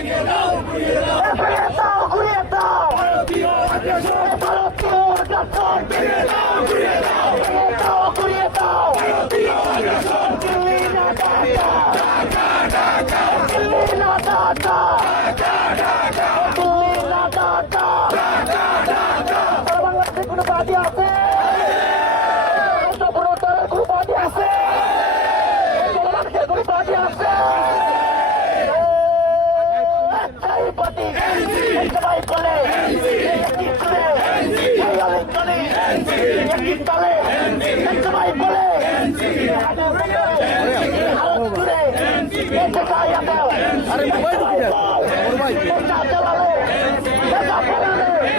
ঘুরিয়ে দাও ভারতীয় আগ্রাসন ঘুরিয়ে দাও ঘুরিয়ে দাও ভারতীয় আগ্রাসন দিল্লি না ঢাকা ঢাকা দিল্লি না ঢাকা ঢাকা দিল্লি না ঢাকা ঢাকা বাংলাদেশে কোনো বাদী আছে কোনো বাদী আছে কোনো বাদী আছে সবাই বলে সবাই বলে ভারত জুড়ে